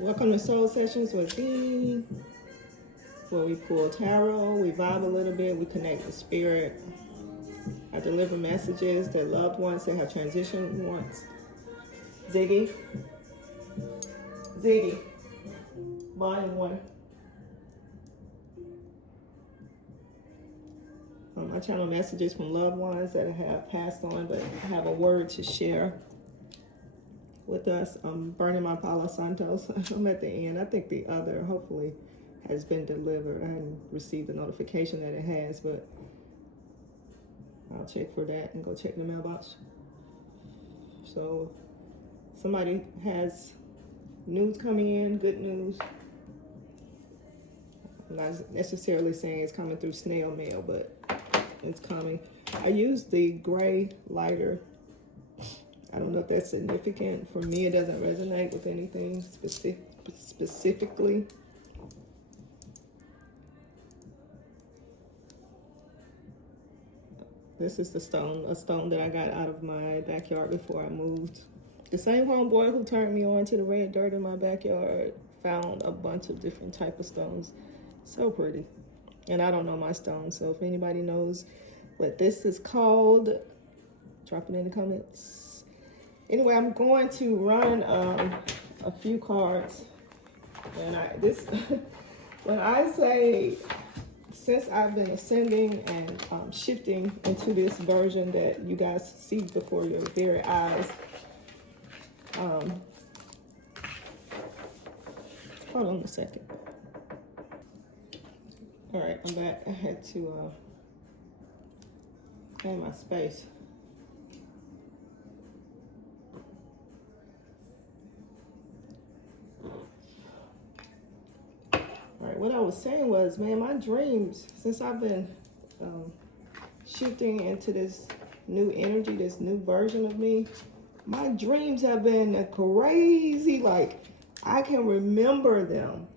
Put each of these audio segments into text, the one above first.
Welcome to Soul Sessions with me, where we pull tarot, we vibe a little bit, we connect with spirit. I deliver messages to loved ones that have transitioned once. Ziggy, Volume 1. I channel messages from loved ones that have passed on but have a word to share with us. I'm burning my Palo Santos. I'm at the end. I think the other, hopefully, has been delivered. I haven't received the notification that it has, but I'll check for that and go check the mailbox. So, somebody has news coming in, good news. I'm not necessarily saying it's coming through snail mail, but it's coming. I use the gray lighter. I don't know if that's significant. For me, it doesn't resonate with anything specifically. This is a stone that I got out of my backyard before I moved. The same homeboy who turned me on to the red dirt in my backyard found a bunch of different type of stones. So pretty. And I don't know my stones, so if anybody knows what this is called, drop it in the comments. Anyway, I'm going to run a few cards. And when I say, since I've been ascending and shifting into this version that you guys see before your very eyes, hold on a second. All right, I'm back. I had to clean my space. All right, what I was saying was, man, my dreams, since I've been shifting into this new energy, this new version of me, my dreams have been crazy. Like, I can remember them.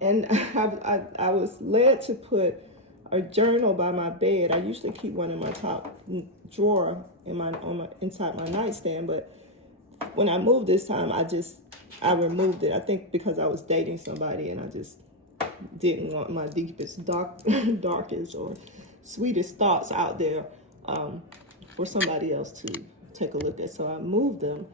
And I was led to put a journal by my bed. I usually keep one in my top drawer inside my nightstand, but when I moved this time, I removed it. I think because I was dating somebody and I just didn't want my deepest, darkest or sweetest thoughts out there for somebody else to take a look at. So I moved them,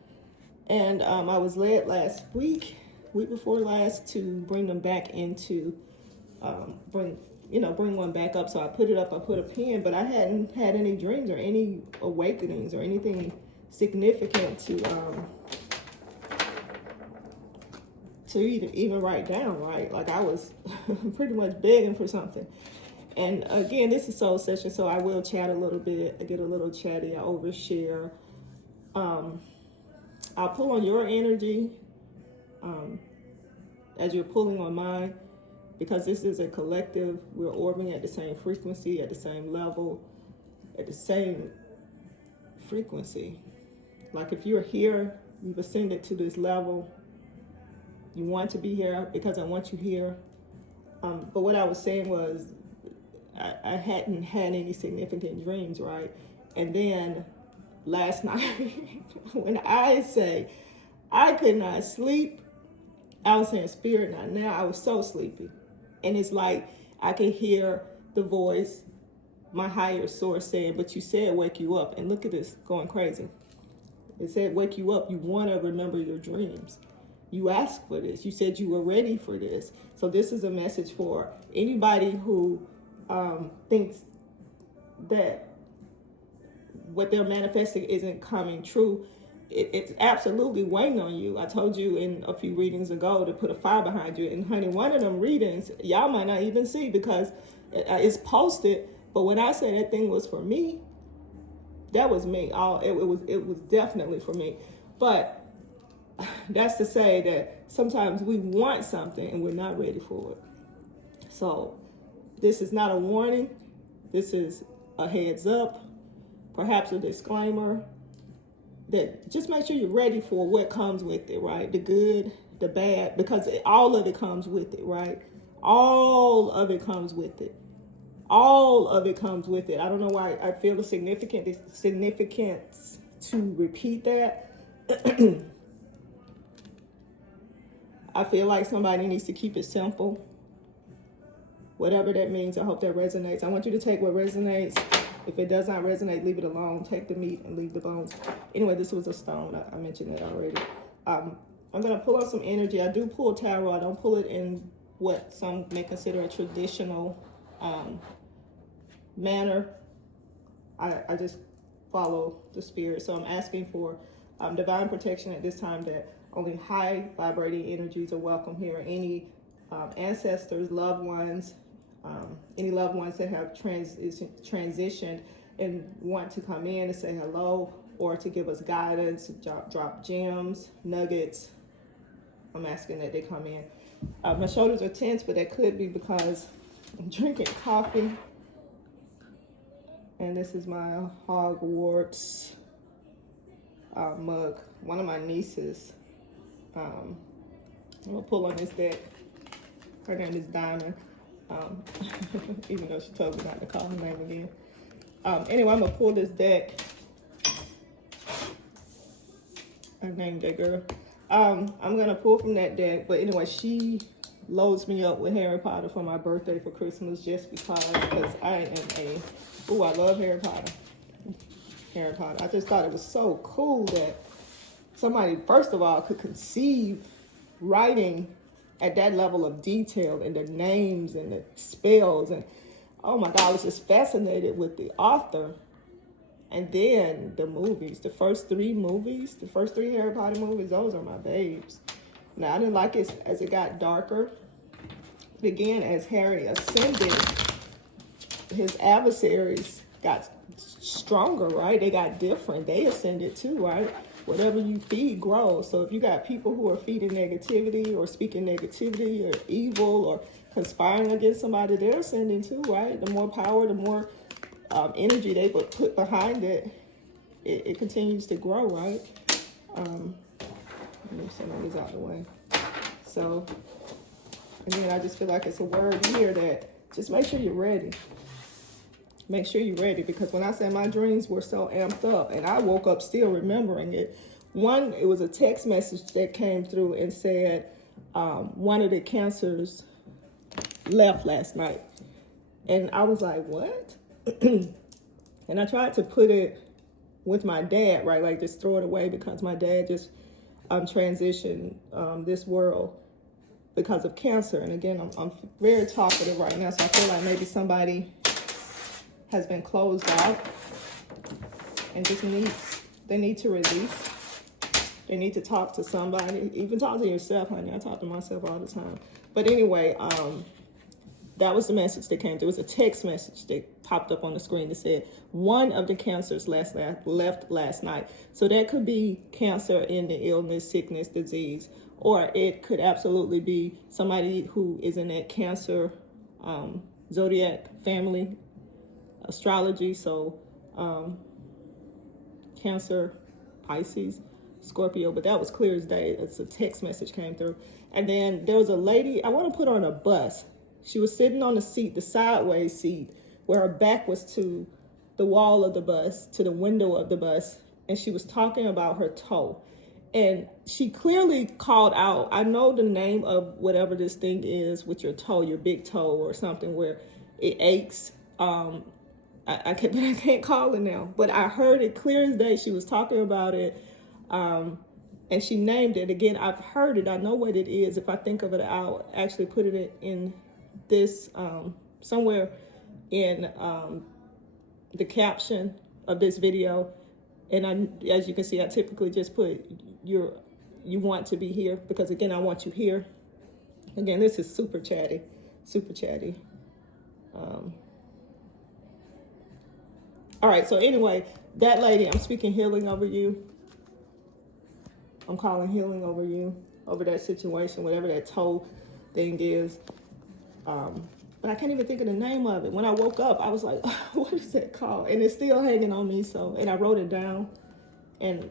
and I was led last week before last, to bring them back into bring one back up. So I put it up. I put a pin, but I hadn't had any dreams or any awakenings or anything significant to even write down, right? Like, I was pretty much begging for something. And again, this is Soul Session, so I will chat a little bit. I get a little chatty. I overshare. I'll pull on your energy as you're pulling on mine, because this is a collective. We're orbiting at the same frequency, at the same level, at the same frequency. Like, if you're here, you've ascended to this level, you want to be here because I want you here. But what I was saying was, I hadn't had any significant dreams, right? And then last night, when I say I could not sleep, I was saying spirit, not now. I was so sleepy. And it's like I could hear the voice, my higher source, saying, but you said wake you up. And look at this, going crazy. It said wake you up. You want to remember your dreams. You asked for this. You said you were ready for this. So this is a message for anybody who thinks that what they're manifesting isn't coming true. It's absolutely waiting on you. I told you in a few readings ago to put a fire behind you. And honey, one of them readings, y'all might not even see because it's posted. But when I said that thing was for me, that was me. It was definitely for me. But that's to say that sometimes we want something and we're not ready for it. So this is not a warning. This is a heads up, perhaps a disclaimer, that just make sure you're ready for what comes with it, right? The good, the bad, because all of it comes with it, right? All of it comes with it. All of it comes with it. I don't know why I feel the significance to repeat that. I feel like somebody needs to keep it simple. Whatever that means, I hope that resonates. I want you to take what resonates. If it does not resonate, leave it alone. Take the meat and leave the bones. Anyway, this was a stone. I mentioned that already. I'm going to pull out some energy. I do pull tarot. I don't pull it in what some may consider a traditional manner. I just follow the spirit. So I'm asking for divine protection at this time, that only high vibrating energies are welcome here. Any ancestors, loved ones, any loved ones that have transitioned and want to come in and say hello, or to give us guidance, drop gems, nuggets, I'm asking that they come in. My shoulders are tense, but that could be because I'm drinking coffee. And this is my Hogwarts mug. One of my nieces, I'm gonna pull on this deck. Her name is Diamond. Even though she told me not to call her name again. Anyway, I'm gonna pull this deck. I named that girl. I'm gonna pull from that deck, but anyway, she loads me up with Harry Potter for my birthday for Christmas, just because I love Harry Potter. Harry Potter. I just thought it was so cool that somebody, first of all, could conceive writing at that level of detail, and the names and the spells, and oh my God, I was just fascinated with the author. And then the movies, the first three Harry Potter movies, those are my babes. Now, I didn't like it as it got darker. But again, as Harry ascended, his adversaries got stronger, right? They got different. They ascended too, right? Whatever you feed grows. So if you got people who are feeding negativity or speaking negativity or evil or conspiring against somebody, they're ascending too, right? The more power, the more energy they would put behind it, it continues to grow, right? Let me send this out of the way. So, again, I just feel like it's a word here that just make sure you're ready. Make sure you're ready, because when I said my dreams were so amped up, and I woke up still remembering it. One, it was a text message that came through and said one of the cancers left last night. And I was like, what? And I tried to put it with my dad, right? Like just throw it away, because my dad just transitioned this world because of cancer. And again, I'm very talkative right now, so I feel like maybe somebody has been closed out and just they need to release. They need to talk to somebody. Even talk to yourself, honey. I talk to myself all the time. But anyway, that was the message that came through. It was a text message that popped up on the screen that said one of the cancers left last night. So that could be cancer in the illness, sickness, disease, or it could absolutely be somebody who is in that cancer zodiac family astrology. So Cancer, Pisces, Scorpio, but that was clear as day. It's a text message came through. And then there was a lady, I want to put her on a bus. She was sitting on the seat, the sideways seat, where her back was to the wall of the bus, to the window of the bus, and she was talking about her toe. And she clearly called out, I know the name of whatever this thing is with your toe, your big toe or something where it aches. I can't call it now, but I heard it clear as day. She was talking about it, and she named it. Again, I've heard it. I know what it is. If I think of it, I'll actually put it in this somewhere in the caption of this video. And as you can see, I typically just put you want to be here, because again, I want you here. Again, this is super chatty, super chatty. All right, so anyway, that lady, I'm speaking healing over you. I'm calling healing over you, over that situation, whatever that toe thing is. But I can't even think of the name of it. When I woke up, I was like, what is that called? And it's still hanging on me. So, and I wrote it down. And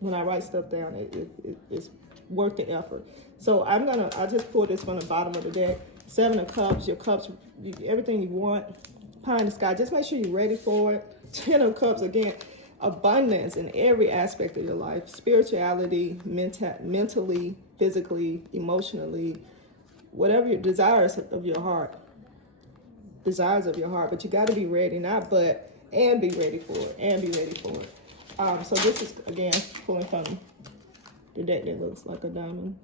when I write stuff down, it's worth the effort. So I just pulled this from the bottom of the deck. 7 of Cups, your cups, everything you want. Pie in the sky, just make sure you're ready for it. 10 of Cups, again, abundance in every aspect of your life. Spirituality, mentally, physically, emotionally, whatever your desires of your heart, but you got to be ready, not but, and be ready for it, so this is, again, pulling from the deck that looks like a diamond.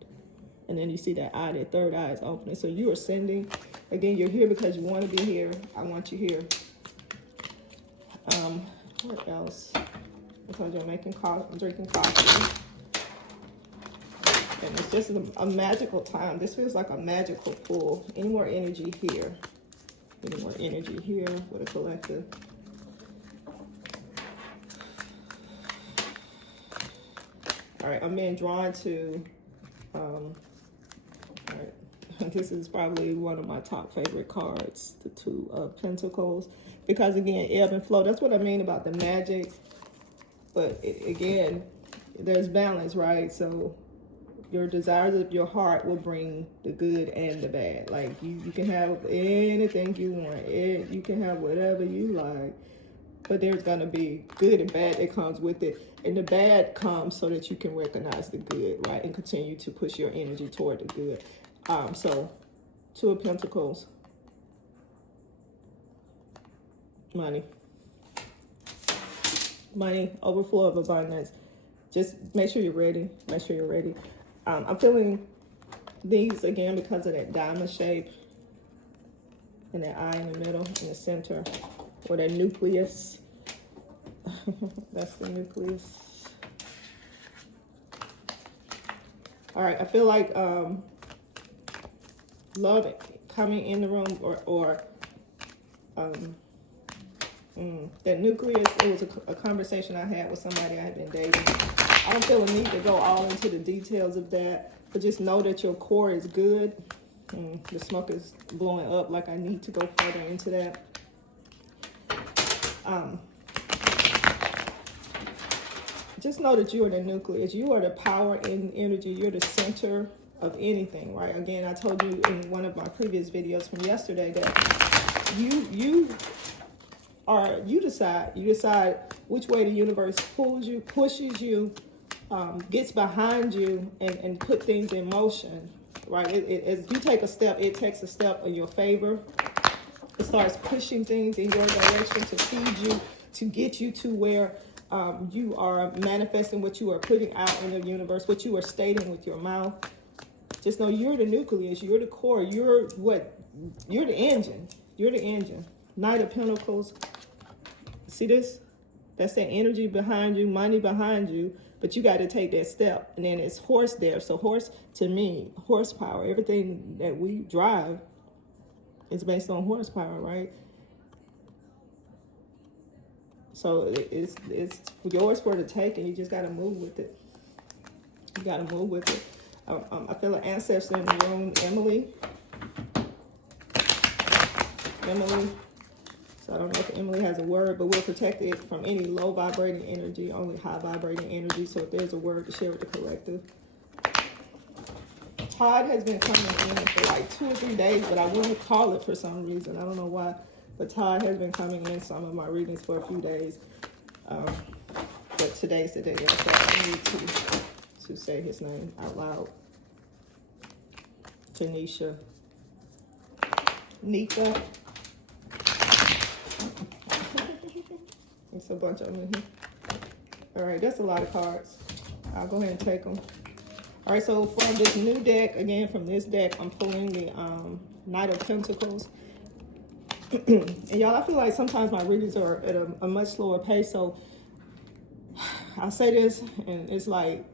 And then you see that eye, that third eye is opening. So you are sending. Again, you're here because you want to be here. I want you here. What else? I told you I'm making coffee, I'm drinking coffee. And it's just a magical time. This feels like a magical pull. Any more energy here? Any more energy here with a collective? All right, I'm being drawn to, all right, this is probably one of my top favorite cards, the Two of Pentacles, because again, ebb and flow, that's what I mean about the magic, but again, there's balance, right? So your desires of your heart will bring the good and the bad. Like you can have anything you want, you can have whatever you like, but there's gonna be good and bad that comes with it. And the bad comes so that you can recognize the good, right? And continue to push your energy toward the good. So, Two of Pentacles. Money. Money, overflow of abundance. Just make sure you're ready. Make sure you're ready. I'm feeling these, again, because of that diamond shape. And that eye in the middle, in the center. Or that nucleus. That's the nucleus. All right, I feel like love coming in the room, or that nucleus. It was a conversation I had with somebody I had been dating. I don't feel a need to go all into the details of that, but just know that your core is good. The smoke is blowing up, like I need to go further into that. Just know that you are the nucleus. You are the power and energy. You're the center of anything, right? Again, I told you in one of my previous videos from yesterday that you decide which way the universe pulls you, pushes you, gets behind you, and put things in motion, right? As you take a step, it takes a step in your favor. It starts pushing things in your direction to feed you, to get you to where you are manifesting what you are putting out in the universe, what you are stating with your mouth. Just know you're the nucleus, you're the core, you're the engine. You're the engine. Knight of Pentacles. See this? That's that energy behind you, money behind you, but you got to take that step. And then it's horse there. So horse, to me, horsepower, everything that we drive is based on horsepower, right? So it's yours for the taking. You just got to move with it. You got to move with it. I feel an ancestor in the room, Emily. So I don't know if Emily has a word, but we're protected from any low vibrating energy, only high vibrating energy. So if there's a word to share with the collective. Tide has been coming in for like 2 or 3 days, but I wouldn't call it for some reason. I don't know why. But Tide has been coming in some of my readings for a few days. But today's the day that I need to say his name out loud. Tanisha. Nika. There's a bunch of them in here. All right, that's a lot of cards. I'll go ahead and take them. All right, so from this new deck, again, from this deck, I'm pulling the Knight of Pentacles. And y'all, I feel like sometimes my readings are at a much slower pace. So I say this, and it's like,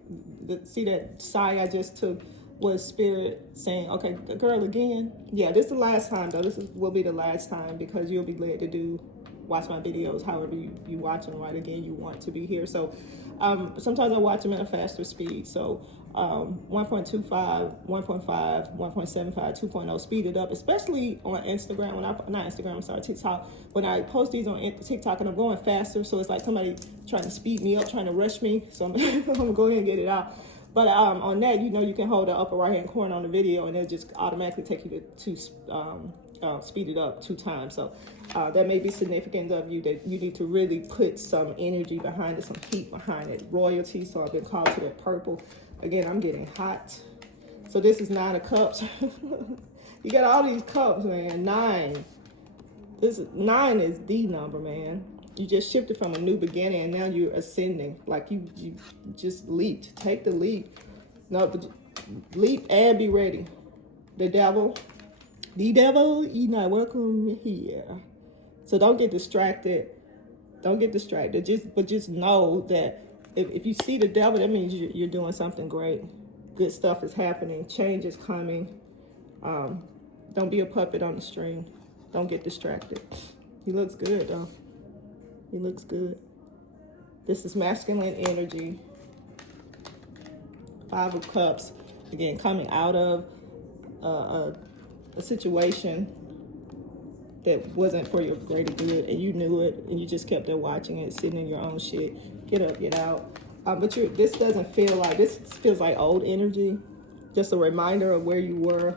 see that sigh I just took was Spirit saying, okay, girl, again. Yeah, this is the last time, though. Will be the last time, because you'll be glad to watch my videos however you watch them, right? Again, you want to be here. So sometimes I watch them at a faster speed. So 1.25, 1.5, 1.75, 2.0, speed it up, especially on Instagram. TikTok. When I post these on TikTok and I'm going faster, so it's like somebody trying to speed me up, trying to rush me. So I'm gonna go ahead and get it out. But on that, you can hold the upper right-hand corner on the video, and it'll just automatically take you to speed it up 2 times. So that may be significant of you, that you need to really put some energy behind it, some heat behind it. Royalty, so I've been called to that purple. Again, I'm getting hot. So this is 9 of Cups. You got all these cups, man. 9. 9 is the number, man. You just shifted from a new beginning, and now you're ascending. Like you just leaped. Take the leap. No, but leap and be ready. The devil, you're not welcome here. So don't get distracted. Don't get distracted. Just know that if you see the devil, that means you're doing something great. Good stuff is happening. Change is coming. Don't be a puppet on the string. Don't get distracted. He looks good, though. He looks good. This is masculine energy. 5 of Cups. Again, coming out of a situation that wasn't for your greater good, and you knew it, and you just kept there watching it, sitting in your own shit. Get up, get out. But this doesn't feel like, this feels like old energy. Just a reminder of where you were,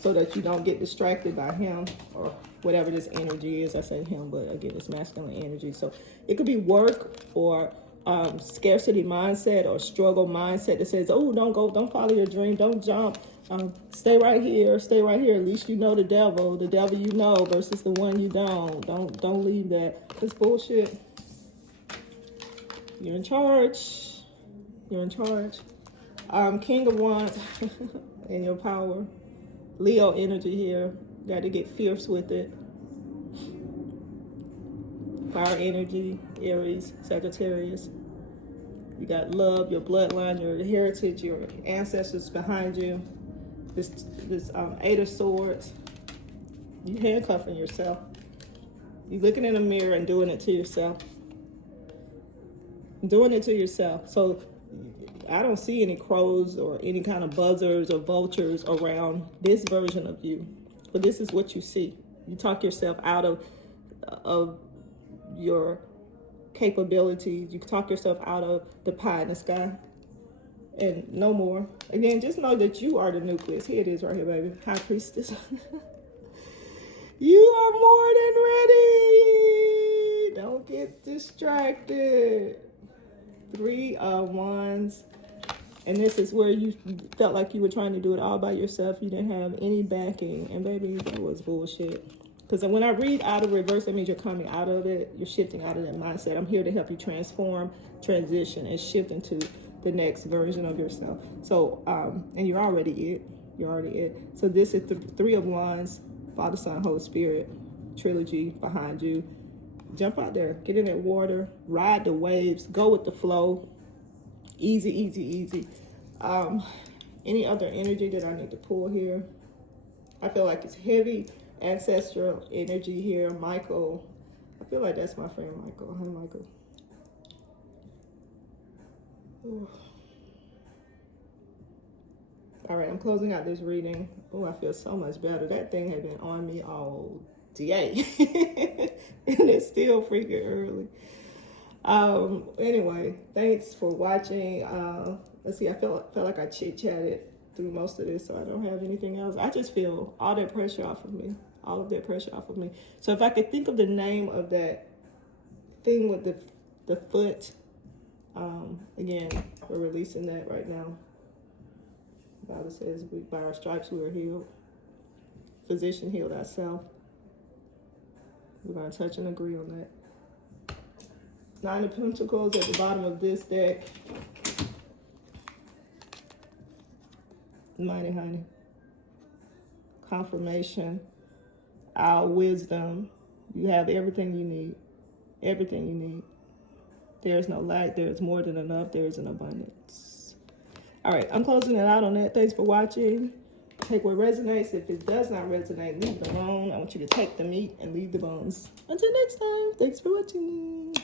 so that you don't get distracted by him or whatever this energy is. I say him, but again, it's masculine energy. So it could be work or scarcity mindset or struggle mindset that says, oh, don't follow your dream, don't jump. Stay right here. At least you know the devil you know versus the one you don't. Don't leave that. It's bullshit. You're in charge. King of Wands in your power. Leo energy here. Got to get fierce with it. Fire energy, Aries, Sagittarius. You got love, your bloodline, your heritage, your ancestors behind you. This 8 of Swords. You handcuffing yourself. You looking in the mirror and doing it to yourself. So I don't see any crows or any kind of buzzers or vultures around this version of you. But this is what you see. You talk yourself out of your capabilities. You talk yourself out of the pie in the sky. And no more. Again, just know that you are the nucleus. Here it is right here, baby. High Priestess. You are more than ready. Don't get distracted. 3 of Wands. And this is where you felt like you were trying to do it all by yourself. You didn't have any backing. And baby, that was bullshit. Because when I read out of reverse, that means you're coming out of it. You're shifting out of that mindset. I'm here to help you transform, transition, and shift into the next version of yourself. So, and you're already it. So this is the 3 of Wands, Father, Son, Holy Spirit, trilogy behind you. Jump out there, get in that water, ride the waves, go with the flow. Easy. Any other energy that I need to pull here? I feel like it's heavy ancestral energy here. Michael. I feel like that's my friend Michael. Hi, Michael. Ooh. All right, I'm closing out this reading. Oh, I feel so much better. That thing had been on me all day. And it's still freaking early. Anyway, thanks for watching. Let's see, I felt like I chit-chatted through most of this, so I don't have anything else. I just feel all that pressure off of me. So if I could think of the name of that thing with the foot, again, we're releasing that right now. The Bible says, by our stripes we are healed. Physician healed ourselves. We're going to touch and agree on that. 9 of Pentacles at the bottom of this deck. Money, honey. Confirmation. Our wisdom. You have everything you need. Everything you need. There is no lack. There is more than enough. There is an abundance. All right, I'm closing it out on that. Thanks for watching. Take what resonates. If it does not resonate, leave it alone. I want you to take the meat and leave the bones. Until next time, thanks for watching.